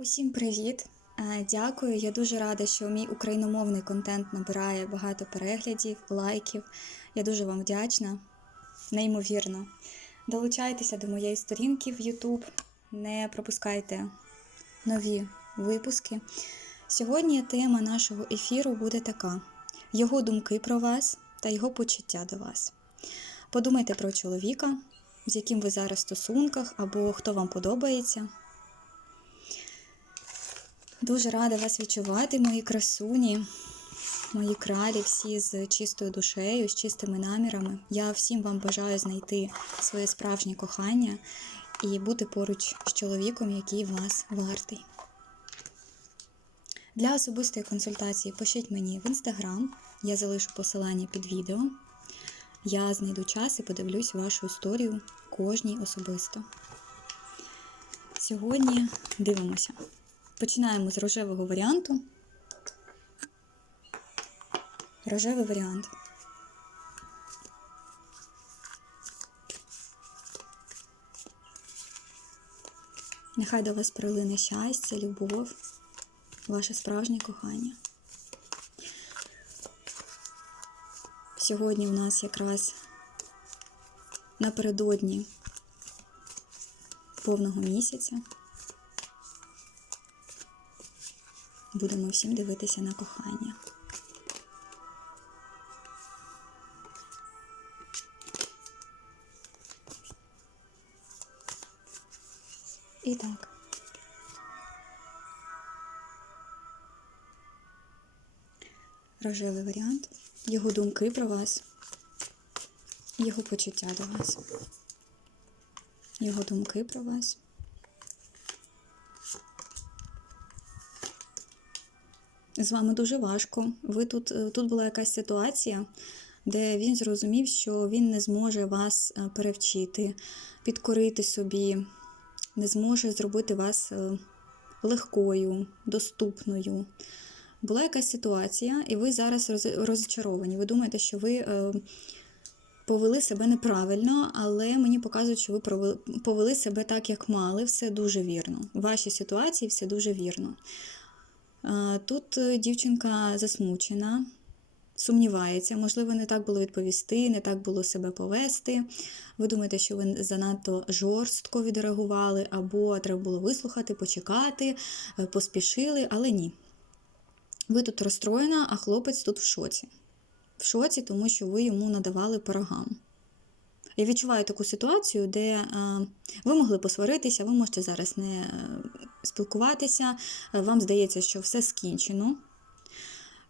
Усім привіт! Е, Дякую. Я дуже рада, що мій україномовний контент набирає багато переглядів, лайків. Я дуже вам вдячна. Неймовірно. Долучайтеся до моєї сторінки в YouTube, не пропускайте нові випуски. Сьогодні тема нашого ефіру буде така: його думки про вас та його почуття до вас. Подумайте про чоловіка, з яким ви зараз в стосунках, або хто вам подобається. Дуже рада вас відчувати, мої красуні, мої кралі, всі з чистою душею, з чистими намірами. Я всім вам бажаю знайти своє справжнє кохання і бути поруч з чоловіком, який вас вартий. Для особистої консультації пишіть мені в інстаграм, я залишу посилання під відео. Я знайду час і подивлюсь вашу історію кожній особисто. Сьогодні дивимося. Починаємо з рожевого варіанту. Рожевий варіант. Нехай до вас прилине щастя, любов, ваше справжнє кохання. Сьогодні у нас якраз напередодні повного місяця. Будемо всім дивитися на кохання. І так. Рожевий варіант. Його думки про вас, його почуття до вас. Його думки про вас. З вами дуже важко. Ви тут, е, тут була якась ситуація, де він зрозумів, що він не зможе вас е, перевчити, підкорити собі, не зможе зробити вас е, легкою, доступною. Була якась ситуація, і ви зараз роз- розчаровані. Ви думаєте, що ви повели себе неправильно, але мені показують, що ви повели себе так, як мали. Все дуже вірно. В вашій ситуації все дуже вірно. Тут е, дівчинка засмучена, сумнівається, можливо, не так було відповісти, не так було себе повести. Ви думаєте, що ви занадто жорстко відреагували, або треба було вислухати, почекати, е, поспішили, але ні. Ви тут розстроєна, а хлопець тут в шоці. В шоці, тому що ви йому надавали порогам. Я відчуваю таку ситуацію, де е, ви могли посваритися, ви можете зараз не е, спілкуватися, е, вам здається, що все скінчено.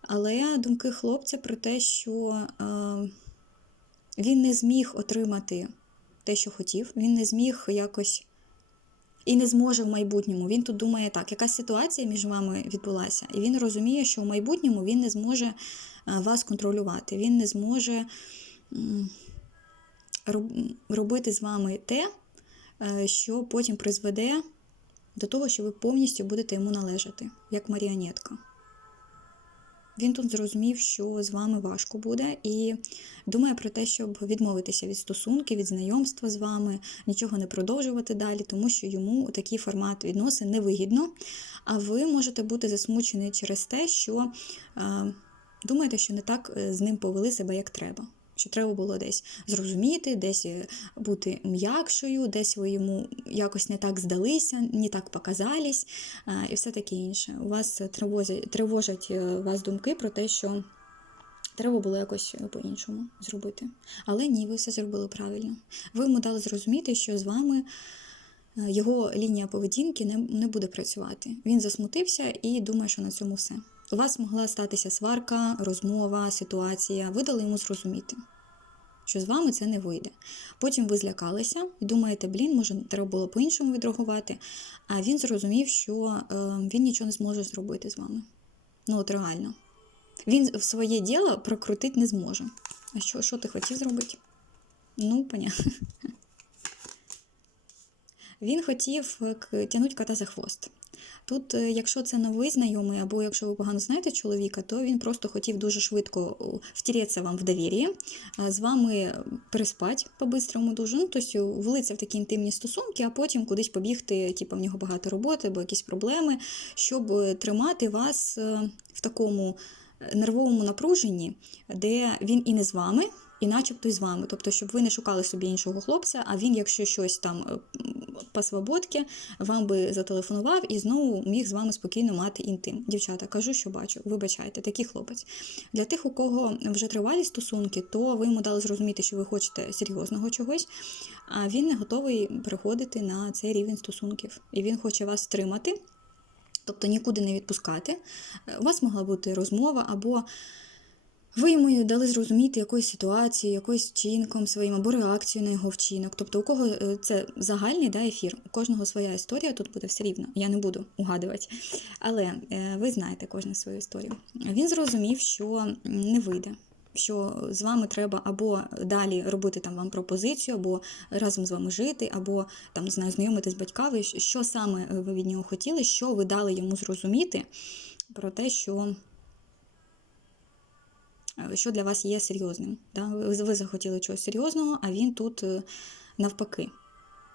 Але думки хлопця про те, що він не зміг отримати те, що хотів, він не зміг якось і не зможе в майбутньому. Він тут думає так, якась ситуація між вами відбулася, і він розуміє, що в майбутньому він не зможе вас контролювати, він не зможе робити з вами те, е, що потім призведе до того, що ви повністю будете йому належати, як маріонетка. Він тут зрозумів, що з вами важко буде, і думає про те, щоб відмовитися від стосунків, від знайомства з вами, нічого не продовжувати далі, тому що йому такий формат відносин невигідно. А ви можете бути засмучені через те, що е, думаєте, що не так е, з ним повели себе, як треба. Що треба було десь зрозуміти, десь е, бути м'якшою, десь ви йому якось не так здалися, не так показались, е, і все таке інше. У вас тривозять, тривожать е, вас думки про те, що треба було якось по-іншому зробити. Але ні, ви все зробили правильно. Ви йому дали зрозуміти, що з вами його лінія поведінки не, не буде працювати. Він засмутився і думає, що на цьому все. У вас могла статися сварка, розмова, ситуація. Ви дали йому зрозуміти, що з вами це не вийде. Потім ви злякалися і думаєте, блін, може, треба було по-іншому відреагувати. А він зрозумів, що е, він нічого не зможе зробити з вами. Ну, от реально. Він в своє діло прокрутити не зможе. А що, що ти хотів зробити? Ну, понятно. Він хотів тягнути кота за хвост. Тут, е, якщо це новий знайомий, або якщо ви погано знаєте чоловіка, то він просто хотів дуже швидко втіреться вам в довір'я, з вами переспати по-бистрому дуже, ну, тобто влиться в такі інтимні стосунки, а потім кудись побігти, типу, в нього багато роботи або якісь проблеми, щоб тримати вас е, в такому е, нервовому напруженні, де він і не з вами, і начебто з вами. Тобто, щоб ви не шукали собі іншого хлопця, а він, якщо щось там е, по свободці, вам би зателефонував і знову міг з вами спокійно мати інтим. Дівчата, кажу, що бачу. Вибачайте, такий хлопець. Для тих, у кого вже тривалі стосунки, то ви йому дали зрозуміти, що ви хочете серйозного чогось, а він не готовий переходити на цей рівень стосунків. І він хоче вас стримати. Тобто нікуди не відпускати. Е, У вас могла бути розмова, або ви йому дали зрозуміти якоюсь ситуацією, якоюсь вчинком своїм, або реакцію на його вчинок. Тобто, у кого е, це загальний да, ефір, у кожного своя історія, тут буде все рівно. Я не буду угадувати. Але е, ви знаєте кожну свою історію. Він зрозумів, що не вийде. Що з вами треба або далі робити там вам пропозицію, або разом з вами жити, або там знаю, знайомитись з батьками, що саме ви від нього хотіли, що ви дали йому зрозуміти про те, що е, що для вас є серйозним. Да? Ви захотіли чогось серйозного, а він тут е, навпаки.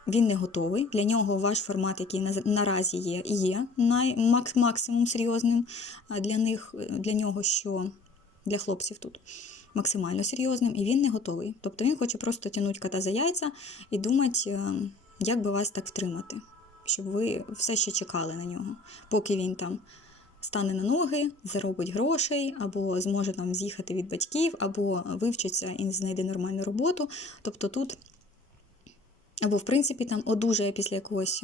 Він не готовий. Для нього ваш формат, який наразі є, є максимум серйозним. Для них, е, для нього, що для хлопців тут максимально серйозним, і він не готовий. Тобто він хоче просто тягнути кота за яйця і думати, е, як би вас так втримати, щоб ви все ще чекали на нього, поки він там стане на ноги, заробить грошей, або зможе там з'їхати від батьків, або вивчиться і знайде нормальну роботу. Тобто тут, або, в принципі, там одужає після якогось.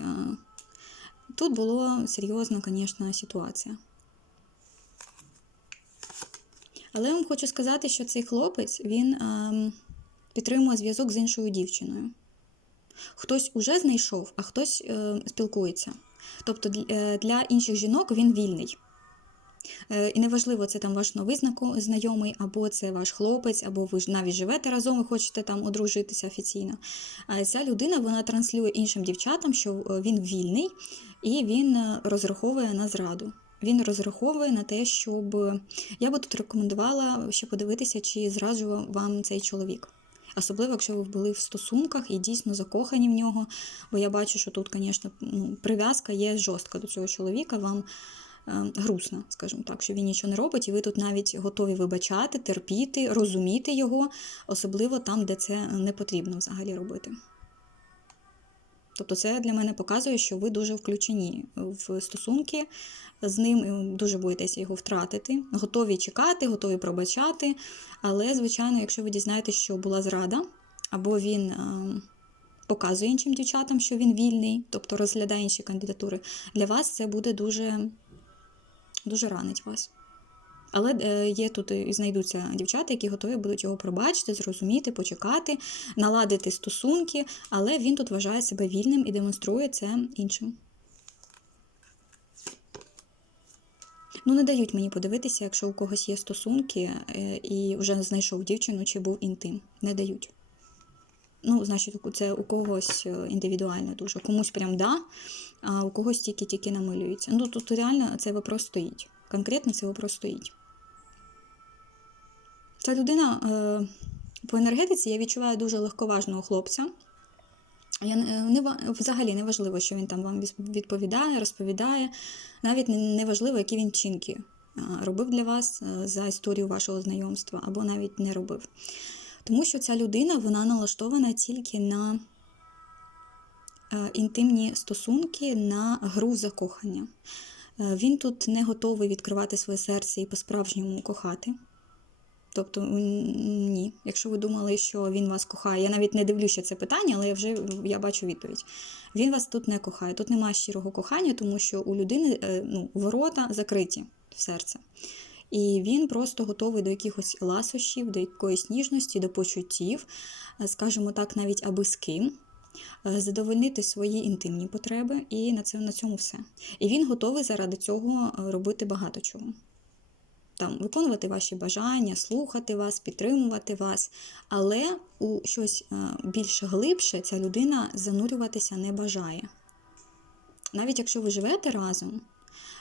Тут була серйозна, звісно, ситуація. Але я вам хочу сказати, що цей хлопець він ем, підтримує зв'язок з іншою дівчиною. Хтось уже знайшов, а хтось е, спілкується. Тобто е, для інших жінок він вільний. Е, І неважливо, це там ваш новий знайомий, або це ваш хлопець, або ви навіть живете разом і хочете там одружитися офіційно. Ця людина вона транслює іншим дівчатам, що е, він вільний і він е, розраховує на зраду. Він розраховує на те, щоб я би тут рекомендувала ще подивитися, чи зраджував вам цей чоловік. Особливо, якщо ви були в стосунках і дійсно закохані в нього. Бо я бачу, що тут, звісно, ну, прив'язка є жорстка до цього чоловіка. Вам е, грустно, скажімо так, що він нічого не робить, і ви тут навіть готові вибачати, терпіти, розуміти його, особливо там, де це не потрібно взагалі робити. Тобто це для мене показує, що ви дуже включені в стосунки з ним, дуже боїтеся його втратити, готові чекати, готові пробачати. Але, звичайно, якщо ви дізнаєтесь, що була зрада, або він е, показує іншим дівчатам, що він вільний, тобто розглядає інші кандидатури, для вас це буде дуже, дуже ранить вас. Але е, є тут і знайдуться дівчата, які готові будуть його пробачити, зрозуміти, почекати, наладити стосунки, але він тут вважає себе вільним і демонструє це іншим. Ну, не дають мені подивитися, якщо у когось є стосунки е, і вже знайшов дівчину чи був інтим. Не дають. Ну, значить, це у когось е, індивідуально дуже. Комусь прям да, а у когось тільки-тільки намилюється. Ну, тут реально цей вопрос стоїть. Конкретно цей вопрос стоїть. Ця людина е, по енергетиці я відчуваю дуже легковажного хлопця. Я не, не взагалі не важливо, що він там вам відповідає, розповідає. Навіть не, важливо, які він вчинки робив для вас е, за історію вашого знайомства, або навіть не робив. Тому що ця людина вона налаштована тільки на е, інтимні стосунки, на гру закохання. Е, Він тут не готовий відкривати своє серце і по-справжньому кохати. Тобто, ні. Якщо ви думали, що він вас кохає, я навіть не дивлюся це питання, але я вже я бачу відповідь. Він вас тут не кохає. Тут немає щирого кохання, тому що у людини е, ну, ворота закриті в серце. І він просто готовий до якихось ласощів, до якоїсь ніжності, до почуттів, е, скажімо так, навіть аби з ким. е, Задовольнити свої інтимні потреби, і на, це, на цьому все. І він готовий заради цього е, робити багато чого там виконувати ваші бажання, слухати вас, підтримувати вас. Але у щось більш глибше ця людина занурюватися не бажає. Навіть якщо ви живете разом,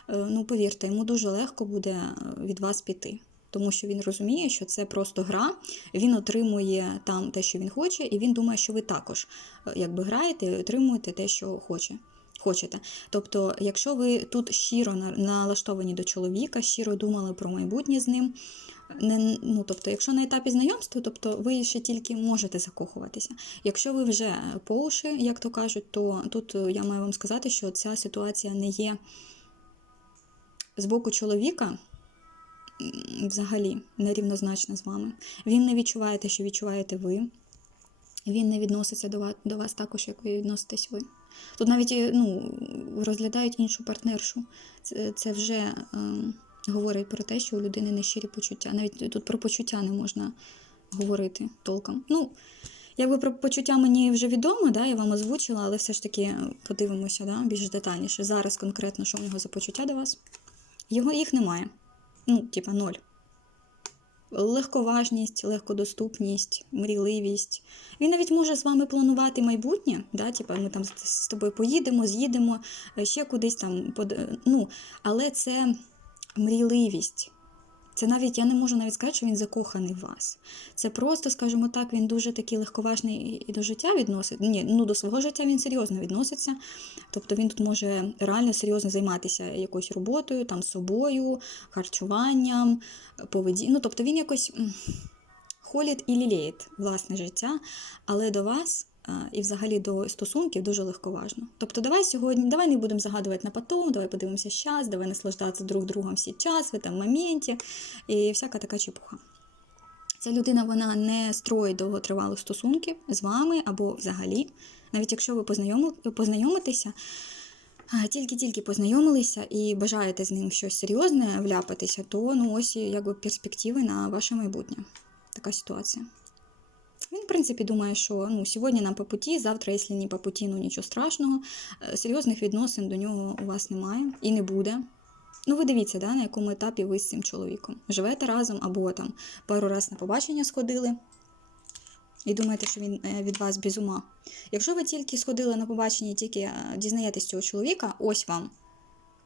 ну повірте, йому дуже легко буде е, від вас піти. Тому що він розуміє, що це просто гра, він отримує там те, що він хоче, і він думає, що ви також е, якби граєте і отримуєте те, що хоче. Хочете. Тобто, якщо ви тут щиро налаштовані до чоловіка, щиро думали про майбутнє з ним, не, ну, тобто, якщо на етапі знайомства, тобто ви ще тільки можете закохуватися. Якщо ви вже по уші, як то кажуть, то тут е, я маю вам сказати, що ця ситуація не є з боку чоловіка взагалі нерівнозначна з вами. Він не відчуває те, що відчуваєте ви. Він не відноситься до вас, до вас також, як ви відноситесь ви. Тут навіть е, ну, розглядають іншу партнершу. Це, це вже е, говорить про те, що у людини нещирі почуття. Навіть тут про почуття не можна говорити толком. Ну, якби про почуття мені вже відомо, да, я вам озвучила, але все ж таки подивимося да, більш детальніше. Зараз конкретно, що в нього за почуття до вас. Його їх немає. Ну, типа, ноль. Легковажність, легкодоступність, мрійливість. Він навіть може з вами планувати майбутнє. Да? Типа, ми там з- тобою поїдемо, з'їдемо, е, ще кудись там. под- Ну, але це мрійливість. Це навіть я не можу навіть сказати, що він закоханий в вас. Це просто, скажімо так, він дуже такий легковажний і до життя відносить. Ні, ну до свого життя він серйозно відноситься. Тобто він тут може реально серйозно займатися якоюсь роботою, там собою, харчуванням, поведінкою. Ну, тобто він якось м, холить і лілеє власне життя, але до вас. І взагалі до стосунків дуже легковажно. Тобто, давай сьогодні, давай не будемо загадувати на потом, давай подивимося час, давай наслаждатися друг другом час, в этом моменті, і всяка така чепуха. Ця людина вона не строїть довготривалих стосунків з вами або взагалі. Навіть якщо ви познайоми- познайомитеся, тільки-тільки познайомилися і бажаєте з ним щось серйозне вляпатися, то ну ось якби перспективи на ваше майбутнє. Така ситуація. Він, в принципі, думає, що ну, сьогодні нам по путі, завтра, якщо не по путі, ну нічого страшного. Е, Серйозних відносин до нього у вас немає і не буде. Ну, ви дивіться, да, на якому етапі ви з цим чоловіком. Живете разом або там пару разів на побачення сходили. І думаєте, що він е, від вас без ума. Якщо ви тільки сходили на побачення і тільки е, дізнаєтесь цього чоловіка, ось вам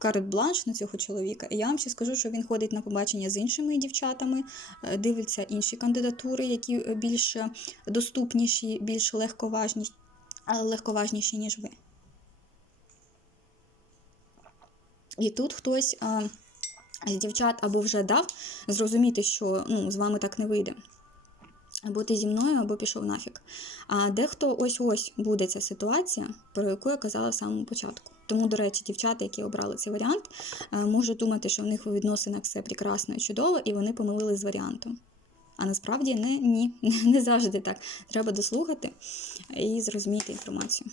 карт-бланш на цього чоловіка. І я вам ще скажу, що він ходить на побачення з іншими дівчатами, е, дивиться інші кандидатури, які е, більш е, доступніші, більш легковажні, легковажніші, ніж ви. І тут хтось з дівчат або вже дав зрозуміти, що ну, з вами так не вийде. Або ти зі мною, або пішов нафік. А дехто ось-ось буде ця ситуація, про яку я казала в самому початку. Тому, до речі, дівчата, які обрали цей варіант, е, можуть думати, що в них у відносинах все прекрасно і чудово, і вони помилились з варіантом. А насправді не, ні, не завжди так. Треба дослухати і зрозуміти інформацію.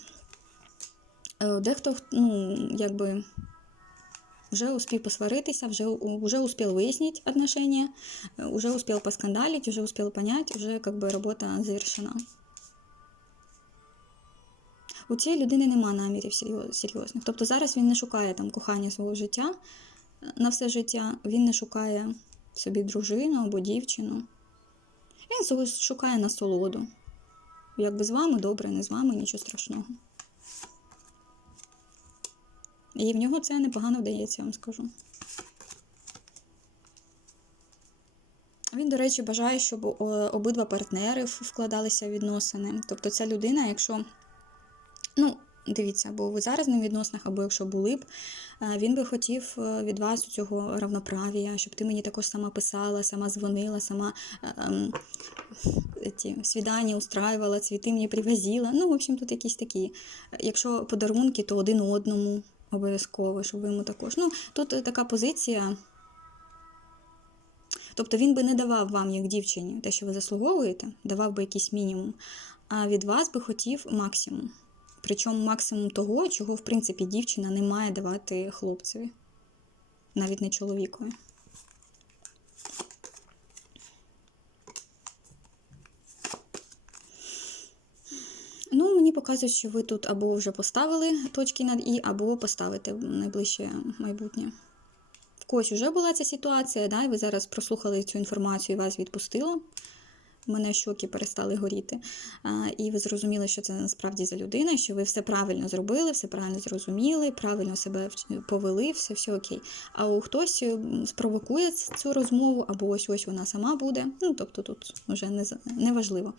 Е, Дехто ну, якби уже успел посвариться, уже, уже успел выяснить отношения, э, уже успел поскандалить, уже успел понять, уже как бы робота завершена. У цієї людини нема намірів серйоз- серйозних. Тобто зараз він не шукає там кохання свого життя е, на все життя, він не шукає собі дружину або дівчину. Він собі шукає насолоду. Якби з вами добре, не з вами, нічого страшного. І в нього це непогано вдається, я вам скажу. Він, до речі, бажає, щоб обидва партнери вкладалися в відносини. Тобто, ця людина, якщо, ну, дивіться, або ви зараз не в відносинах, або якщо були б, е, він би хотів е, від вас цього равноправія, щоб ти мені також сама писала, сама дзвонила, сама е, ем, ці свідання устраивала, цвіти мені привозила. Ну, в общем, тут якісь такі. Якщо подарунки, то один одному обов'язково, щоб йому також. Ну, тут е, така позиція. Тобто він би не давав вам, як дівчині, те, що ви заслуговуєте, давав би якийсь мінімум, а від вас би хотів максимум. Причому максимум того, чого, в принципі, дівчина не має давати хлопцеві, навіть не чоловікові. Ну, мені показують, що ви тут або вже поставили точки над І, або поставите в найближче майбутнє. В когось вже була ця ситуація, да, і ви зараз прослухали цю інформацію і вас відпустило. Мене щоки перестали горіти. І ви зрозуміли, що це насправді за людина, що ви все правильно зробили, все правильно зрозуміли, правильно себе повели, все, все окей. А у хтось спровокує цю розмову, або ось ось вона сама буде. Ну, тобто тут вже не, важливо.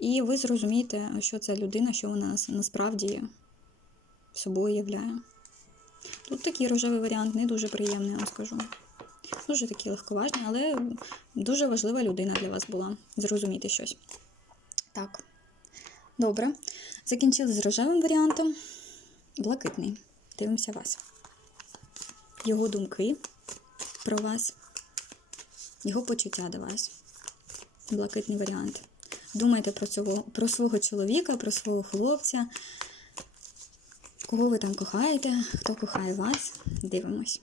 І ви зрозумієте, що це людина, що вона нас- насправді собою являє. Тут такий рожевий варіант, не дуже приємний, я вам скажу. Дуже такий легковажний, але дуже важлива людина для вас була. Зрозуміти щось. Так. Добре. Закінчили з рожевим варіантом. Блакитний. Дивимося вас. Його думки про вас, його почуття до вас. Блакитний варіант. Думайте про, цього, про свого чоловіка, про свого хлопця. Кого ви там кохаєте, хто кохає вас. Дивимось.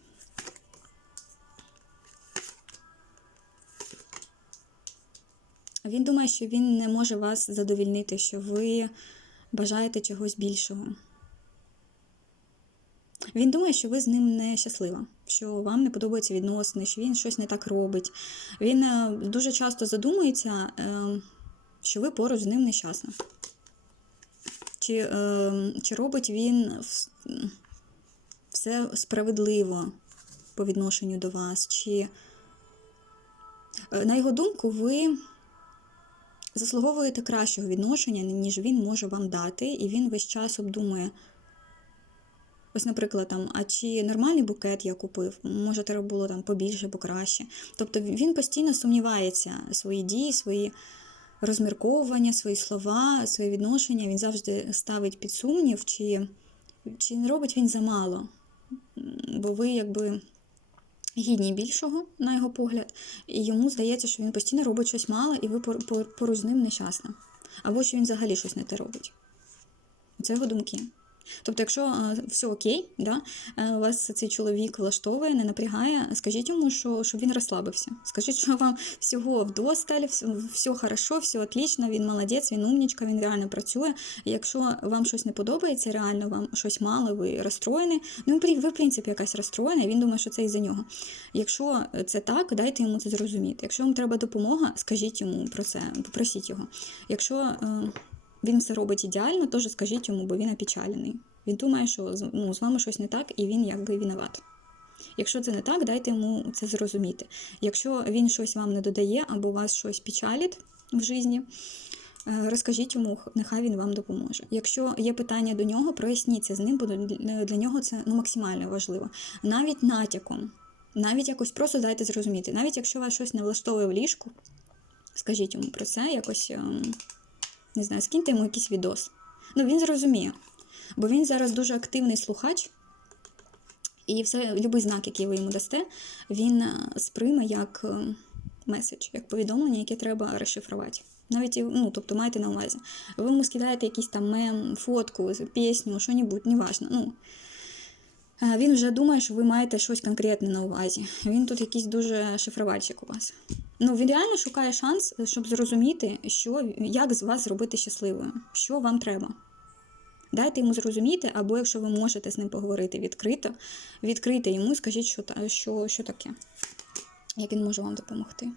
Він думає, що він не може вас задовільнити, що ви бажаєте чогось більшого. Він думає, що ви з ним не щаслива, що вам не подобаються відносини, що він щось не так робить. Він е, дуже часто задумується, е, що ви поруч з ним нещасна. Чи, е, чи робить він все справедливо по відношенню до вас, чи, на його думку, ви заслуговуєте кращого відношення, ніж він може вам дати, і він весь час обдумує. Ось, наприклад, там, а чи нормальний букет я купив? Може, треба було там побільше, покраще. Тобто він постійно сумнівається свої дії, свої розмірковування, свої слова, свої відношення. Він завжди ставить під сумнів, чи, чи не робить він замало. Бо ви якби гідні більшого, на його погляд, і йому здається, що він постійно робить щось мало, і ви пор- пор- поруч з ним нещасна. Або що він взагалі щось не те робить. Це його думки. Тобто, якщо е, все окей, да, е, вас цей чоловік влаштовує, не напрягає, скажіть йому, що, щоб він розслабився. Скажіть, що вам всього вдосталь, все, все хорошо, все отлично, він молодець, він умнічка, він реально працює. Якщо вам щось не подобається, реально вам щось мало, ви розстроєні, ну ви, в принципі якась розстроєна, він думає, що це із-за нього. Якщо це так, дайте йому це зрозуміти. Якщо вам треба допомога, скажіть йому про це, попросіть його. Якщо е, він все робить ідеально, теж скажіть йому, бо він опечалений. Він думає, що ну, з вами щось не так, і він якби виноват. Якщо це не так, дайте йому це зрозуміти. Якщо він щось вам не додає або вас щось печалить в житті, е, розкажіть йому, нехай він вам допоможе. Якщо є питання до нього, проясніться з ним, бо для для нього це ну, максимально важливо. Навіть натяком, навіть якось просто дайте зрозуміти. Навіть якщо вас щось не влаштовує в ліжку, скажіть йому про це, якось ем, не знаю, скиньте йому якийсь відос. Ну, він зрозуміє. Бо він зараз дуже активний слухач, і все, будь-який знак, який ви йому дасте, він е, сприйме як е, меседж, як повідомлення, яке треба розшифрувати. Навіть, ну, тобто маєте на увазі. Ви йому скидаєте якийсь там мем, фотку, пісню, що-небудь, неважно. Ну, Е, він вже думає, що ви маєте щось конкретне на увазі. Він тут якийсь дуже шифровальщик у вас. Ну, він реально шукає шанс, щоб зрозуміти, що, як з вас зробити щасливою, що вам треба. Дайте йому зрозуміти, або якщо ви можете з ним поговорити відкрито, відкрийте йому, скажіть, що, що, що таке, як він може вам допомогти.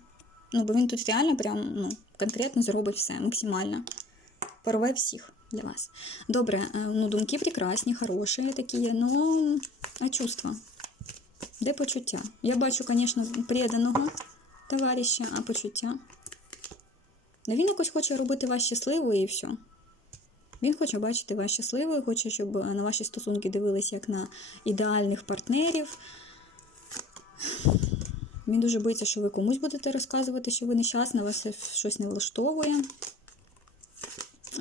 Ну, бо він тут реально прям ну, конкретно зробить все максимально. Порве всіх для вас. Добре, е, ну, думки прекрасні, хороші такі ну, а чувства? Де почуття? Я бачу, звісно, преданого товариша, а почуття. Ну, він якось хоче робити вас щасливою і все. Він хоче бачити вас щасливою, хоче, щоб на ваші стосунки дивилися як на ідеальних партнерів. Він дуже боїться, що ви комусь будете розказувати, що ви нещасна, вас щось не влаштовує.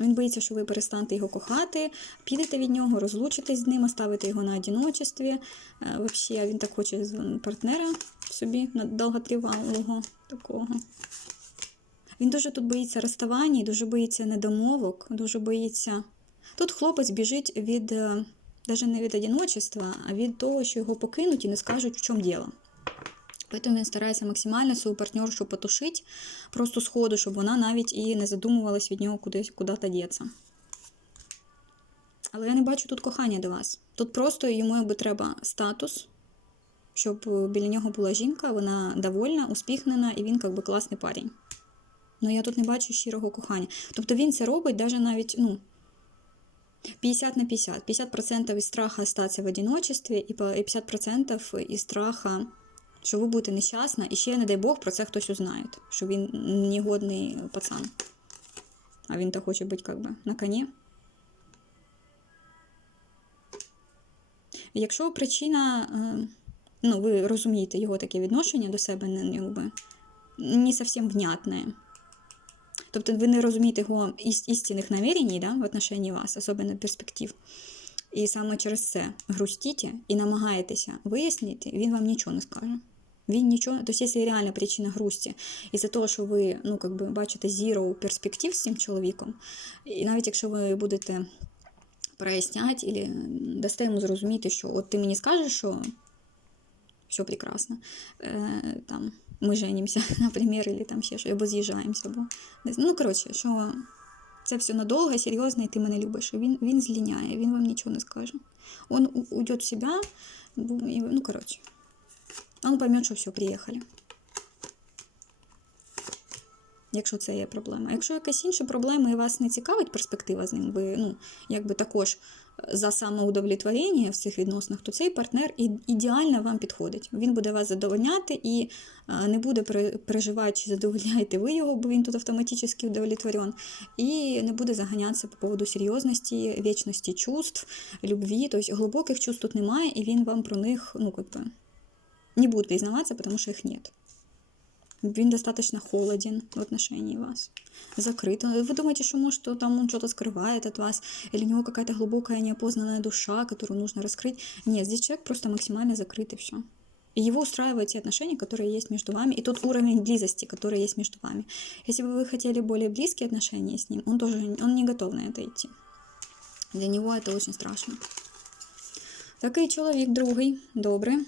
Він боїться, що ви перестанете його кохати, підете від нього, розлучитесь з ним, оставите його на одиночестві. Е, Взагалі, він так хоче партнера собі довготривалого такого. Він дуже тут боїться розставання, дуже боїться недомовок, дуже боїться. Тут хлопець біжить від навіть не від одиночества, а від того, що його покинуть і не скажуть, в чому діло. Тому він старається максимально свою партнершу потушити, просто сходу, щоб вона навіть і не задумувалась від нього кудись куди-то діться. Але я не бачу тут кохання до вас. Тут просто йому якби треба статус, щоб біля нього була жінка, вона довольна, успіхнена, і він якби класний парень. але я тут не бачу щирого кохання. Тобто він це робить навіть навіть, ну. 50 на 50. 50% із страха остатися в одиночестві, і по- і 50% із страха, що ви будете нещасна, і ще, не дай Бог, про це хтось узнає, що він негодний пацан. А він то хоче бути как би, на коні. Якщо причина, е, ну, ви розумієте його таке відношення до себе, не, якби, не зовсім внятне. Тобто ви не розумієте його істинних намірень да, в отношении вас, особливо перспектив. І саме через це грустите і намагаєтеся вияснити, він вам нічого не скаже. Він нічого, тобто, якщо реальна причина грусті, і за того, що ви ну, как би, бачите zero перспектив з цим чоловіком, і навіть якщо ви будете проясняти, або дасте йому зрозуміти, що от ти мені скажеш, що все прекрасно, е, там, ми женимося, наприклад, або там ще що, або з'їжджаємося, або ну, коротше, що це все надовго, серйозно, і ти мене любиш. Він, він зліняє, він вам нічого не скаже. Он уйде в себя, ну, коротше. Он пойме, що все, приїхали. Якщо це є проблема. Якщо якась інша проблема і вас не цікавить перспектива з ним, ви ну, якби також за самоудовлетворення в цих відносинах, то цей партнер ідеально вам підходить. Він буде вас задовольняти і не буде переживати, чи задовольняєте ви його, бо він тут автоматично удовлетворен, і не буде заганятися по поводу серйозності, вічності чувств, любві. Тобто глибоких чувств тут немає, і він вам про них, ну, бы, не будет признаваться, потому что их нет. Він достаточно холоден в отношении вас. Закрыт. Вы думаете, что может что там он что-то скрывает от вас, или у него какая-то глубокая неопознанная душа, которую нужно раскрыть. Нет, здесь человек просто максимально закрыт и все. И его устраивают те отношения, которые есть между вами, и тот уровень близости, который есть между вами. Если бы вы хотели более близкие отношения с ним, он тоже он не готов на это идти. Для него это очень страшно. Такий чоловік другий, добре.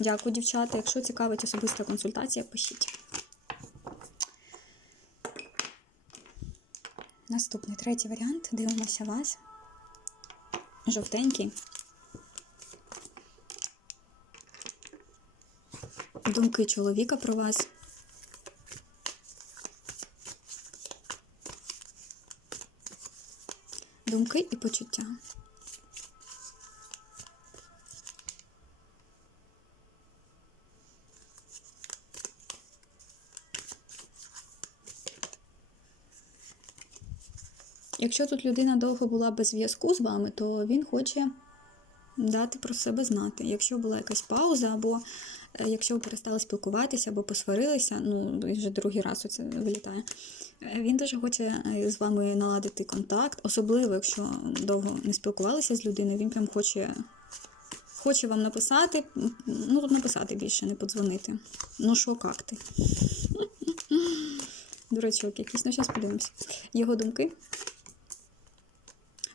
Дякую, дівчата. Якщо цікавить особиста консультація, пишіть. Наступний третій варіант. Дивимося вас. Жовтенький. Думки чоловіка про вас. Думки і почуття. Якщо тут людина довго була без зв'язку з вами, то він хоче дати про себе знати. Якщо була якась пауза, або е, якщо ви перестали спілкуватися, або посварилися, ну вже другий раз оце вилітає. е, Він дуже хоче е, з вами наладити контакт, особливо якщо довго не спілкувалися з людиною, він прям хоче. Хоче вам написати, ну написати більше, не подзвонити. Ну що, як ти? Дурачок якийсь, ну зараз подивимось. Його думки.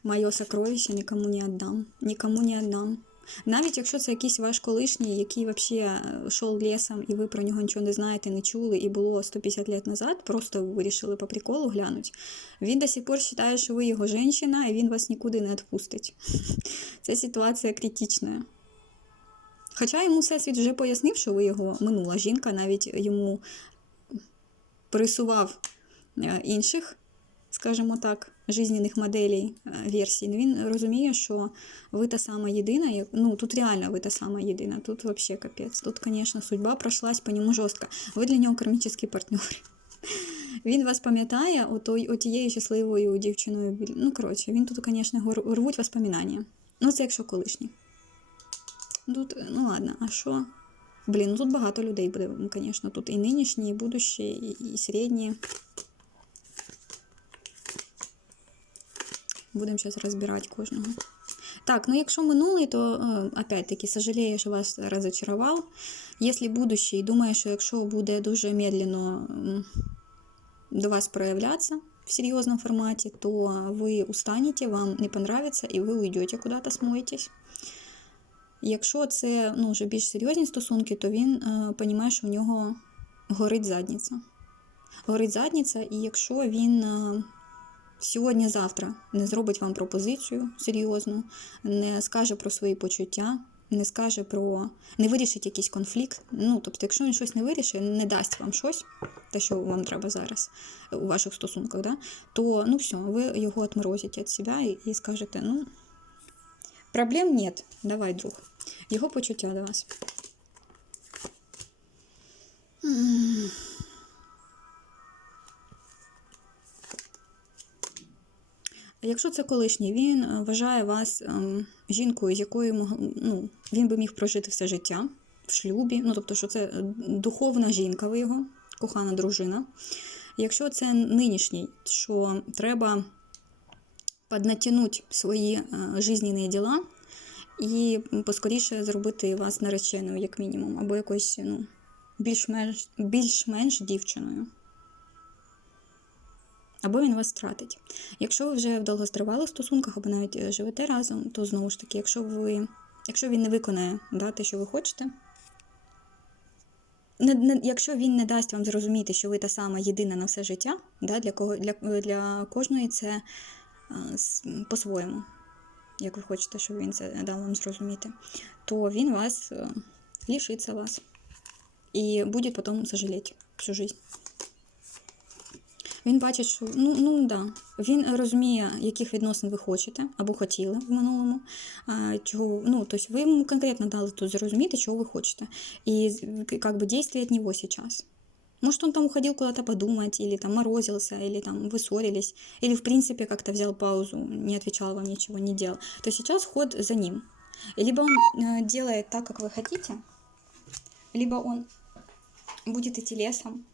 Моє сокровище нікому не віддам. Нікому не віддам. Навіть якщо це якийсь ваш колишній, який взагалі йшов лісом, і ви про нього нічого не знаєте, не чули, і було 150 років назад, просто ви вирішили по приколу глянути. Він до сих пор вважає, що ви його жінка, і він вас нікуди не відпустить. Ця ситуація критична. Хоча йому всесвіт вже пояснив, що ви його минула жінка, навіть йому присував е, інших, скажімо так, жизненних моделей е, версій. Ну, Він розуміє, що ви та сама єдина, ну тут реально ви та сама єдина, тут взагалі капець. Тут, звісно, судьба прошлась по ньому жорстко. Ви для нього кармічний партнер. Він вас пам'ятає отією щасливою дівчиною. Ну, коротше, він тут, звісно, рвуть воспоминання. Ну, це якщо колишні. Тут, ну ладно, а що? Блін, ну тут багато людей буде, звісно. Тут і нинішні, і будущі, і, і середні. Будемо зараз розбирати кожного. Так, ну якщо минулий, то е, опять-таки сожалею, що вас розочарував. Якщо будущий, думаю, що якщо буде дуже медленно до вас проявляться в серйозному форматі, то ви устанете, вам не понравится, і ви уйдете куда-то, смоєтесь. Якщо це ну, вже більш серйозні стосунки, то він розуміє, що в нього горить задниця. Горить задниця, і якщо він е, сьогодні-завтра не зробить вам пропозицію серйозну, не скаже про свої почуття, не скаже про не вирішить якийсь конфлікт. Ну, тобто, якщо він щось не вирішить, не дасть вам щось, те, що вам треба зараз у ваших стосунках, да, то ну все, ви його отморозите від себе і, і скажете, ну, проблем нет, давай, друг. Його почуття до вас. Якщо це колишній, він е, вважає вас ем, жінкою, з якою ну, він би міг прожити все життя в шлюбі. Ну, тобто, що це е, духовна жінка, ви його, кохана дружина. Якщо це нинішній, що треба поднатягнути свої е, жизненні діла і поскоріше зробити вас нареченою, як мінімум, або якоюсь ну, більш-менш, більш-менш дівчиною. Або він вас втратить. Якщо ви вже в довгостривалих стосунках, або навіть е, живете разом, то знову ж таки, якщо ви, якщо він не виконає да, те, що ви хочете, не, не, якщо він не дасть вам зрозуміти, що ви та сама єдина на все життя, да, для, кого, для, для кожної це е, по-своєму, як ви хочете, щоб він це дав вам зрозуміти, то він вас е, лишиться вас і буде потім сожаліти всю жизнь. Він бачить, що ну, ну да. Він розуміє, яких відносин ви хочете або хотіли в минулому. А, чого, ну, тобто ви йому конкретно дали тут зрозуміти, чого ви хочете. І как бы действие от него сейчас. Может, он там уходил куда-то подумать, или там морозился, или там вы ссорились, или в принципе как-то взял паузу, не отвечал вам ничего, не делал. То сейчас ход за ним. И Либо он э, делает так, как вы хотите, либо он будет идти лесом,